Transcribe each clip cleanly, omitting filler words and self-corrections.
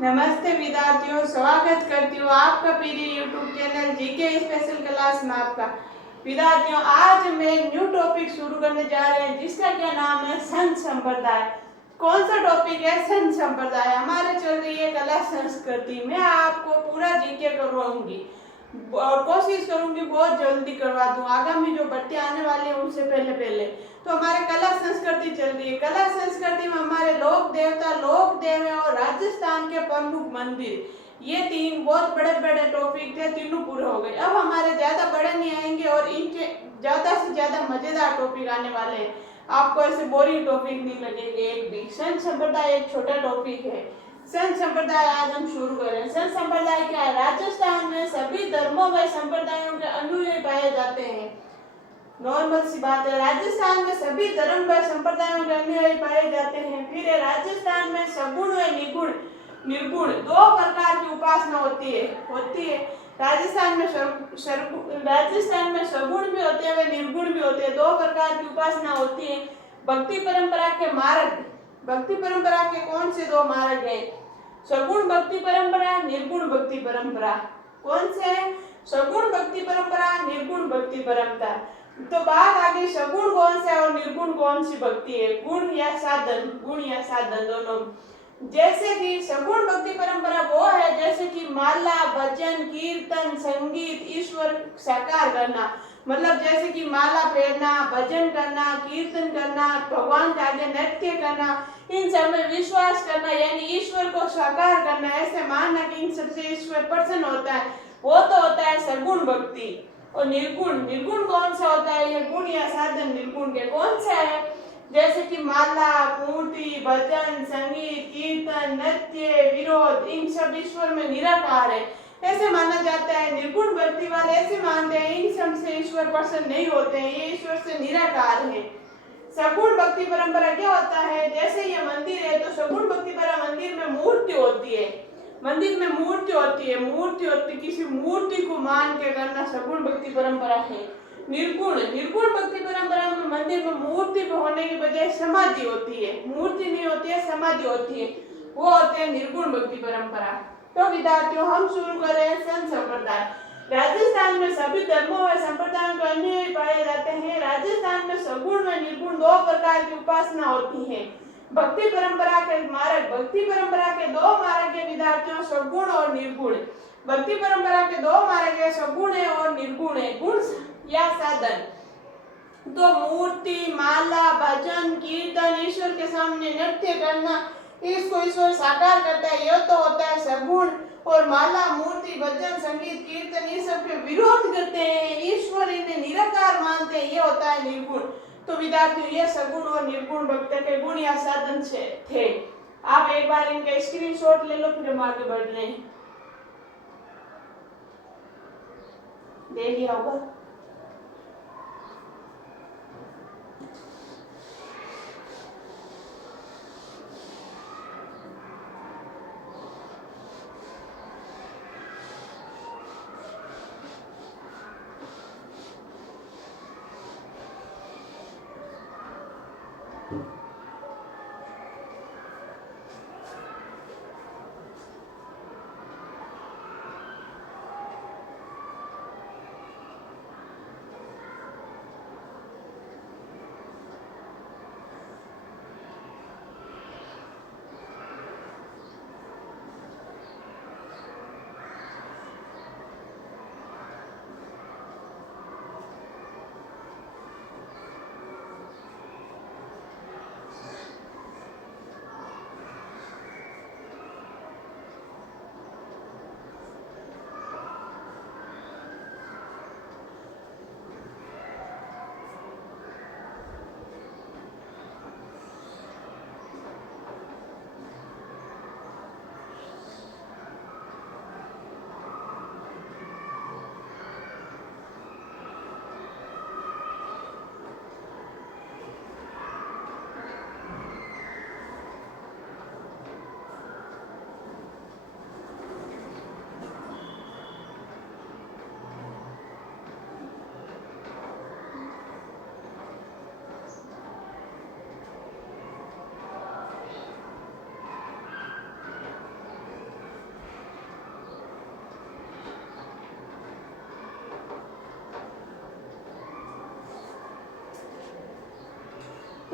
नमस्ते विद्यार्थियों, स्वागत करती हूँ आपका PD YouTube channel GK special class में आपका। विद्यार्थियों, आज हम एक न्यू टॉपिक शुरू करने जा रहे हैं जिसका क्या नाम है संत संप्रदाय। कौन सा टॉपिक है? संत संप्रदाय। हमारे चल रही है कला संस्कृति। मैं आपको पूरा जीके करवाऊंगी और कोशिश करूंगी बहुत जल्दी करवा दूं, आगामी जो बच्चे आने वाले हैं उनसे पहले पहले। तो हमारे कला संस्कृति चल रही है। कला संस्कृति में हमारे लोक देवता, लोक देव और राजस्थान के प्रमुख मंदिर, ये तीन बहुत बड़े बड़े टॉपिक थे, तीनों पूरे हो गए। अब हमारे ज्यादा बड़े नहीं आएंगे और इनके ज्यादा से ज्यादा मजेदार टॉपिक आने वाले हैं। आपको ऐसे बोरिंग टॉपिक नहीं लगेंगे एक भी। संत संप्रदाय एक छोटा टॉपिक है। संत संप्रदाय आज हम शुरू करें। संत संप्रदाय क्या है? राजस्थान में सभी धर्मों व संप्रदायों के अनुयायी पाए जाते हैं। नॉर्मल सी बात है, राजस्थान में सभी धर्म व संप्रदायों के अनुयायी पाए जाते हैं। फिर राजस्थान में सगुण व निगुण निर्गुण दो प्रकार की उपासना होती है। राजस्थान में सगुण भी होते हैं व निर्गुण भी होते हैं। दो प्रकार की उपासना होती है। भक्ति परंपरा के मार्ग, भक्ति परंपरा के कौन से दो मार्ग हैं? सगुण भक्ति परंपरा, निर्गुण भक्ति परंपरा। कौन से है? सगुण भक्ति परंपरा, निर्गुण भक्ति परंपरा। तो बात आ गई सगुण कौन सा है और निर्गुण कौन सी भक्ति है? गुण या साधन, गुण या साधन दोनों। जैसे कि सगुण भक्ति परंपरा वो है जैसे कि माला, भजन, कीर्तन, संगीत, ईश्वर साकार करना। मतलब जैसे कि माला फेरना, भजन करना, कीर्तन करना, भगवान के आगे नृत्य करना, इन सब में विश्वास करना, यानी ईश्वर को साकार करना, ऐसे मानना कि इन सबसे ईश्वर प्रसन्न होता है, वो तो होता है सगुण भक्ति। और निर्गुण, निर्गुण कौन सा होता है? ये गुण या साधन निर्गुण के कौन सा है? जैसे कि माला, मूर्ति, भजन, संगीत, कीर्तन, नृत्य, विरोध, इन सब ईश्वर में निराकार है, ऐसे माना जाता है। निर्गुण भक्ति वाले ऐसे मानते हैं इन सब से ईश्वर प्रसन्न नहीं होते हैं, ये ईश्वर से निराकार है। सगुण भक्ति परंपरा क्या होता है? जैसे ये मंदिर है तो सगुण भक्ति परंपरा मंदिर में मूर्ति होती है, मंदिर में मूर्ति होती है, किसी मूर्ति को मान के करना सगुण भक्ति परंपरा है। निर्गुण, निर्गुण भक्ति परंपरा में मंदिर में मूर्ति होने की बजाय समाधि होती है, मूर्ति नहीं होती है, समाधि होती है, वो होते हैं निर्गुण भक्ति परंपरा। तो विद्यार्थियों, हम शुरू कर रहे हैं संत संप्रदाय। राजस्थान में सभी धर्मों व संप्रदायों के अनुयायी पाए जाते हैं। राजस्थान में सगुण व निर्गुण दो प्रकार की उपासना होती है। भक्ति परंपरा के मार्ग, भक्ति परंपरा के दो मार्ग के विद्यार्थियों, सगुण और निर्गुण। भक्ति परंपरा के दो मार्ग है, सगुण है और निर्गुण है। गुण या साधन तो मूर्ति, माला, भजन, कीर्तन, ईश्वर के सामने नृत्य करना, इसको ईश्वर साकार करता है, यह तो होता है सगुण। और माला, मूर्ति, भजन, संगीत, कीर्तन, ये सब के विरोध करते हैं, ईश्वर इन्हें निराकार मानते हैं, ये होता है निर्गुण। तो विद्यार्थियों, ये सगुण और निर्गुण भक्त के गुण या साधन थे। आप एक बार इनका स्क्रीनशॉट ले लो, फिर हम आगे बढ़ रहे हैं। दे लिया होगा।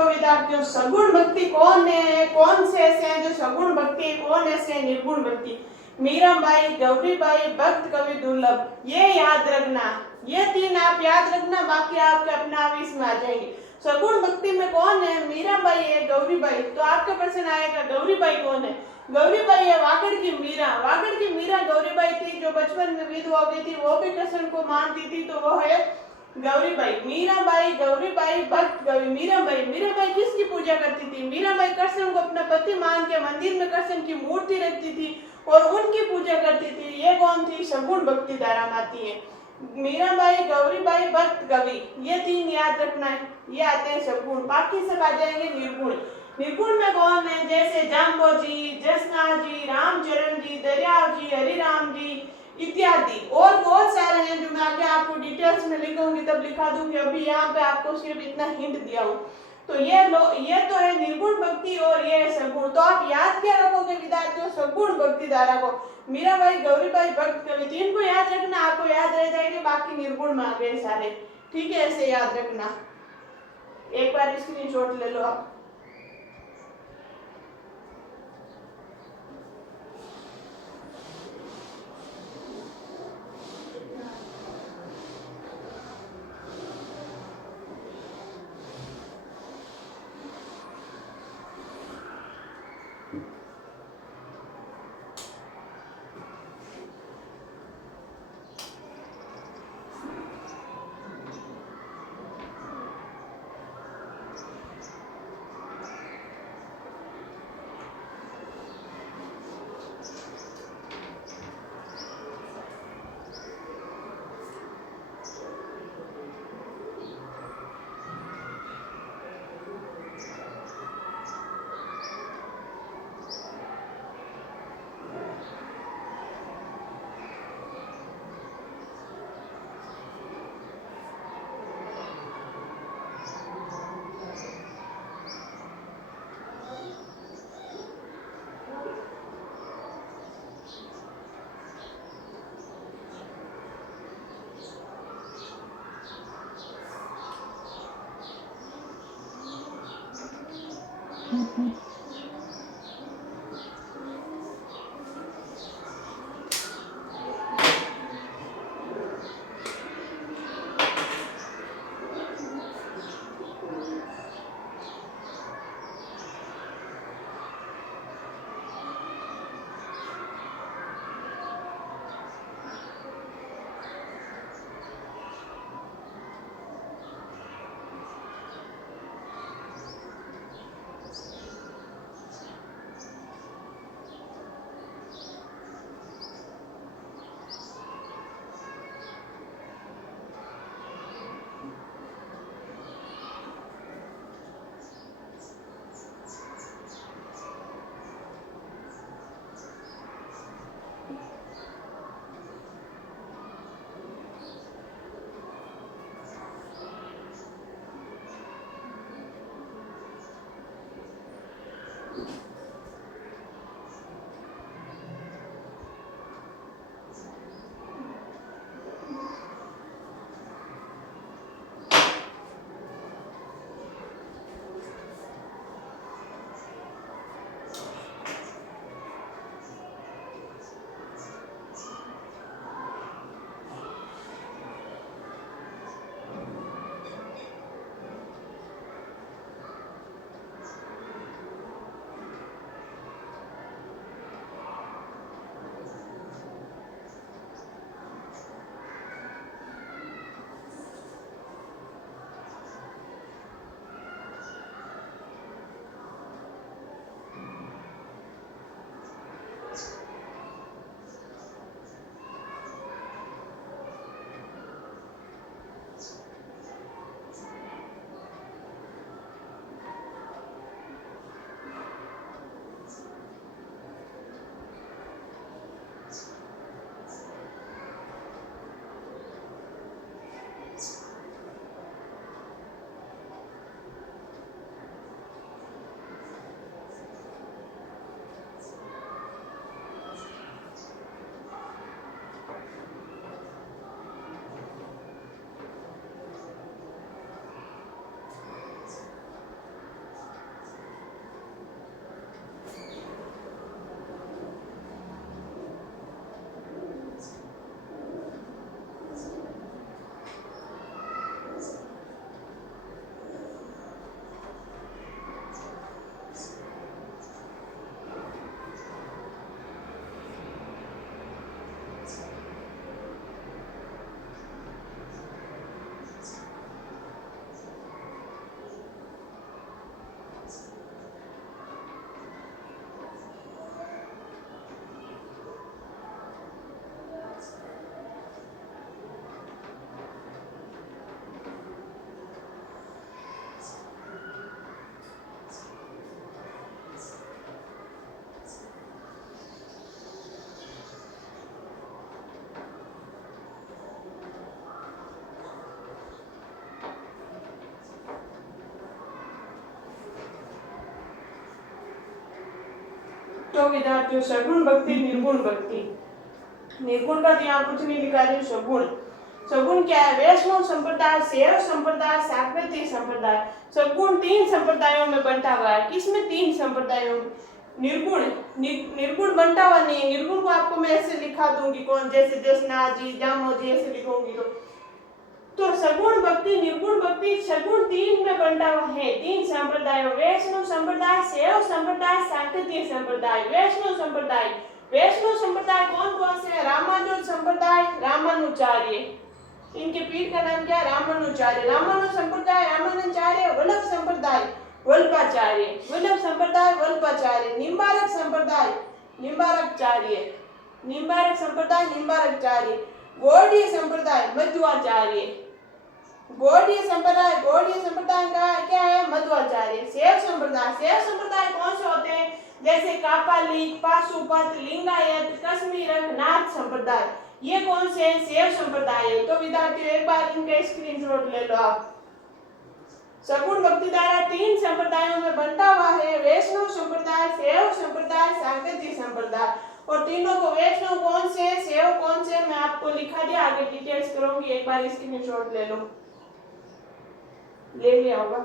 तो विद्यार्थियों सगुण भक्ति कौन है, कौन से ऐसे हैं जो सगुण भक्ति, कौन ऐसे हैं निर्गुण भक्ति? मीराबाई, गौरीबाई, भक्त कवि दुर्लभ, ये याद रखना, ये तीन आप याद रखना, बाकी आपके अपने आप इसमें आ जाएंगे। सगुण भक्ति में कौन है? मीराबाई है, गौरीबाई। तो आपका प्रश्न आएगा गौरीबाई कौन है? गौरीबाई है वागड़ की मीरा। वागड़ की मीरा गौरीबाई थी जो बचपन में विधवा हो गई थी, वो भी कृष्ण को मानती थी, तो वो है गौरीबाई। मीराबाई, गौरीबाई, भक्त कवि। मीराबाई किसकी पूजा करती थी? मीराबाई कृष्ण को अपना पति मान के मंदिर में कृष्ण की मूर्ति रखती थी और उनकी पूजा करती थी। ये कौन थी? सगुण भक्ति धारा में आती है। मीराबाई, गौरीबाई, भक्त कवि, ये तीन याद रखना है, ये आते हैं सगुण। बाकी सब आ जाएंगे निर्गुण। निर्गुण में कौन है? जैसे जाम्बोजी, जसना जी, रामचरण जी, दरियाव जी, हरिराम जी इत्यादि, और बहुत सारे हैं जो मैं आगे आपको डिटेल्स में लिखूंगी, तब लिखा दूंगी। अभी यहाँ पे आपको सिर्फ इतना हिंट दिया हूँ। तो ये तो है निर्गुण भक्ति और ये है सगुण। तो आप याद क्या रखोगे विद्यार्थियों? सगुण भक्ति धारा को। मीराबाई, गौरीबाई, भक्त कवि, तीन को याद रखना, आपको याद रह जाएंगे, बाकी निर्गुण में आ गए सारे। ठीक है, ऐसे याद रखना। एक बार स्क्रीनशॉट ले लो आप। तो विद्यार्थियों सगुण भक्ति, निर्गुण भक्ति। निर्गुण का तो यहाँ कुछ नहीं लिखा है, सगुण। सगुण क्या है? वैष्णव संप्रदाय, शैव संप्रदाय, शाक्यति संप्रदाय। सगुण 3 संप्रदायों में बंटा हुआ है। किसमें? 3 संप्रदायों में। निर्गुण निर्गुण बंटा हुआ नहीं है। निर्गुण को आपको मैं ऐसे लिखा दूंगी, कौन जैसे देशनाथ जी, जामो जी ऐसे लिखूंगी तो सगुण भक्ति, निर्गुण भक्ति, सगुण 3 में बंटा हुआ है। 3 संप्रदायों, वैष्णव संप्रदाय, शैव संप्रदाय, शाक्यति संप्रदाय। वैष्णव संप्रदाय कौन कौन से है? रामानुज संप्रदाय, रामानुचार्य। इनके पीठ का नाम क्या है? रामानुचार्य। रामानुज संप्रदाय, रामानुचार्य। वल्लभ संप्रदाय, वल्लभाचार्य। वल्लभ संप्रदाय, वल्लभाचार्य। निम्बारक संप्रदाय, निम्बारकाचार्य। निम्बारक संप्रदाय, निम्बारकाचार्य। गौड़ीय संप्रदाय, मध्वाचार्य। गौड़ीय संप्रदाय का क्या है? मध्वाचार्य। शैव संप्रदाय कौन से होते हैं? जैसे कापालिक, पाशुपत, लिंगायत, कश्मीरक, नाथ संप्रदाय। ये कौन से हैं? शैव संप्रदाय है। तो विद्यार्थियों एक बार इनका स्क्रीनशॉट ले लो आप। सगुण भक्ति धारा 3 संप्रदायों में बंटा हुआ है। वैष्णव संप्रदाय, शैव संप्रदाय, शाक्यति संप्रदाय। और तीनों को वैष्णव कौन से, शैव कौन से, मैं आपको लिखा दिया, आगे डिटेल्स करूंगी। एक बार स्क्रीनशॉट ले लो। ले लिया होगा।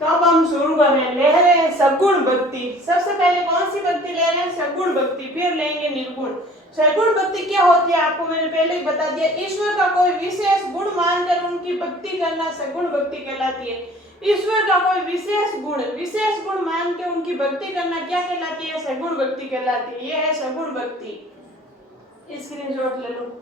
तो अब हम शुरू कर रहे हैं, ले रहे हैं सगुण भक्ति। सबसे पहले कौन सी भक्ति ले रहे हैं? सगुण भक्ति। फिर लेंगे निर्गुण। सगुण भक्ति क्या होती है आपको मैंने पहले ही बता दिया। ईश्वर का कोई विशेष गुण मानकर उनकी भक्ति करना सगुण भक्ति कहलाती है। ईश्वर का कोई विशेष गुण मान के उनकी भक्ति करना क्या कहलाती है? सगुण भक्ति कहलाती है। ये है सगुण भक्ति। स्क्रीनशॉट ले लो।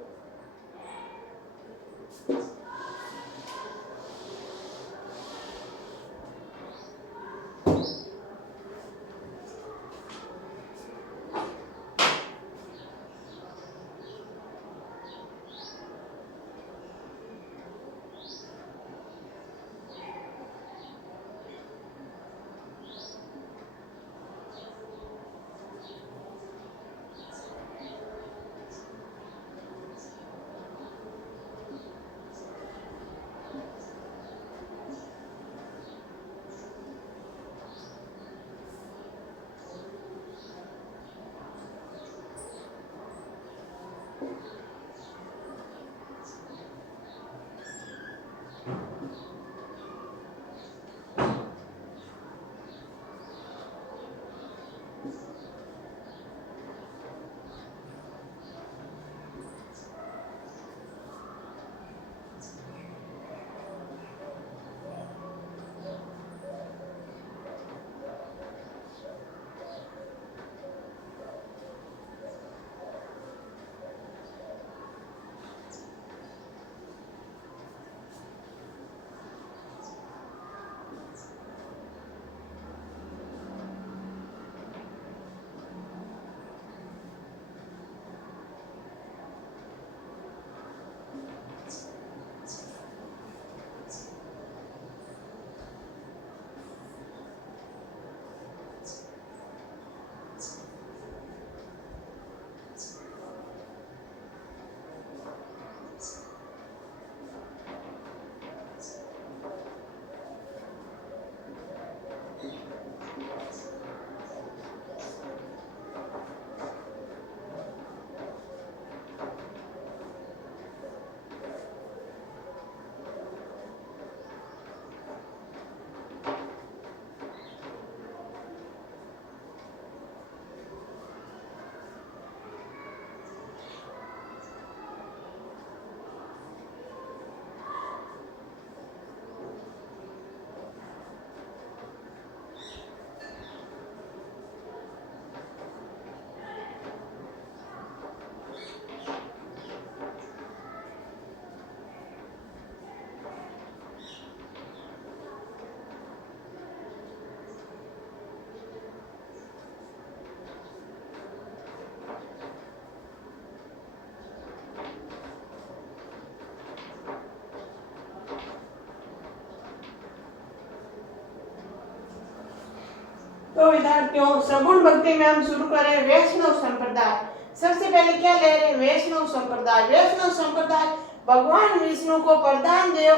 तो विद्यार्थियों सगुण भक्ति में हम शुरू करें वैष्णव संप्रदाय। सबसे पहले क्या ले रहे हैं? वैष्णव संप्रदाय। वैष्णव संप्रदाय भगवान विष्णु को प्रधान देव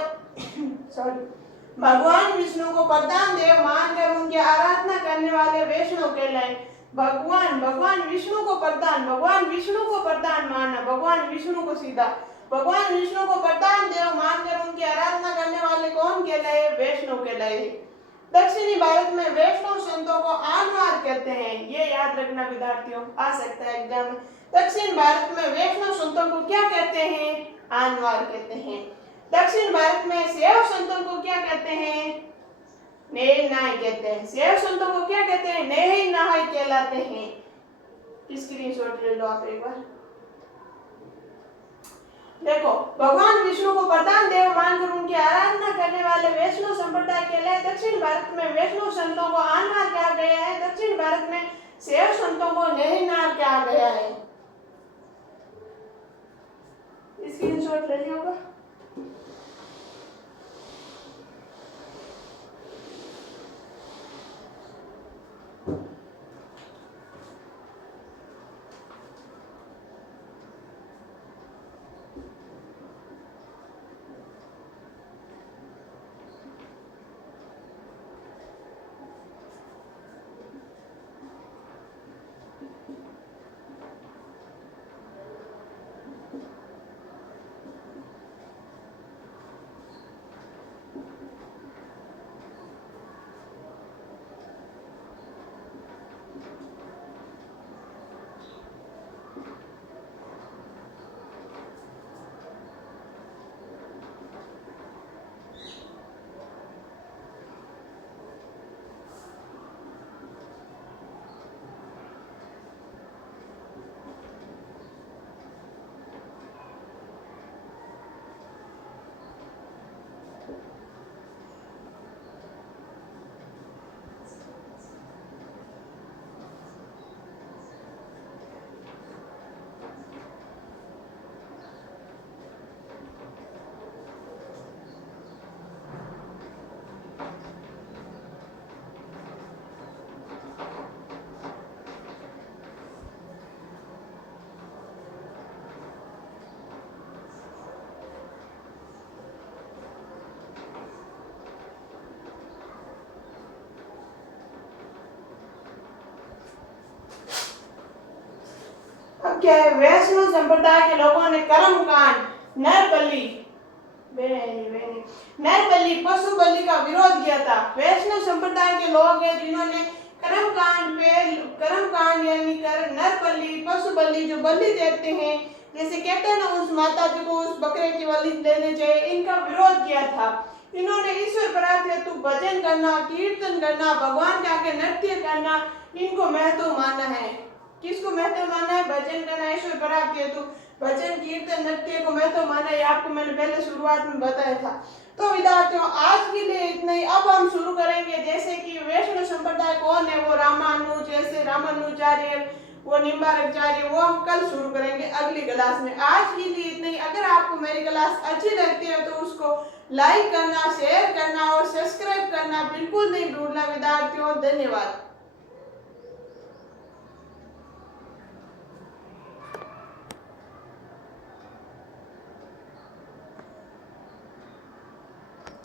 भगवान विष्णु को प्रधान देव मानकर उनकी आराधना करने वाले वैष्णव कहलाए। भगवान विष्णु को प्रधान मानना, भगवान विष्णु को सीधा भगवान विष्णु को प्रधान देव मानकर उनकी आराधना करने वाले कौन कहलाए? वैष्णव कहलाए। दक्षिणी भारत में वैष्णव संतों को आनवार कहते हैं। ये याद रखना विद्यार्थियों, आ सकता है एग्जाम में। दक्षिण भारत में वैष्णव संतों को क्या कहते हैं? आनवार कहते हैं। दक्षिण भारत में शैव संतों को क्या कहते हैं? नेह नाय कहते हैं। शैव संतों को क्या कहते हैं? नेह नाय कहलाते हैं। स्क्रीनशॉट ले लो आप एक बार। देखो, भगवान विष्णु को प्रधान देव मानकर उनकी आराधना करने वाले वैष्णव संप्रदाय कहलाए। दक्षिण भारत में वैष्णव संतों को आनवार कहा गया है। दक्षिण भारत में शैव संतों को नेहनार कहा गया है। स्क्रीनशॉट ले लिया होगा। क्या है? वैष्णव संप्रदाय के लोगों ने कर्मकांड, नरबलि, पशु बलि का विरोध किया था। वैष्णव संप्रदाय के लोग हैं जिन्होंने कर्मकांड यानी नरबलि, पशु बलि जो बलि देते हैं, जैसे कहते हैं ना उस माता जी को उस बकरे की बलि देने चाहिए, इनका विरोध किया था। इन्होंने ईश्वर प्राप्ति हेतु भजन करना, कीर्तन करना, भगवान के आगे नृत्य करना, इनको महत्व माना है। किसको महत्व माना है? भजन करना, ईश्वर प्राप्ति हेतु भजन, कीर्तन, नृत्य को महत्व माना है। आपको मैंने पहले शुरुआत में बताया था। तो विद्यार्थियों आज के लिए इतना ही। अब हम शुरू करेंगे जैसे कि वैष्णव संप्रदाय कौन है, वो रामानुज, जैसे रामानुजाचार्य, वो निम्बारकाचार्य, वो हम कल शुरू करेंगे अगली क्लास में। आज के लिए इतना ही। अगर आपको मेरी क्लास अच्छी लगती है तो उसको लाइक करना, शेयर करना और सब्सक्राइब करना बिल्कुल नहीं भूलना विद्यार्थियों। धन्यवाद।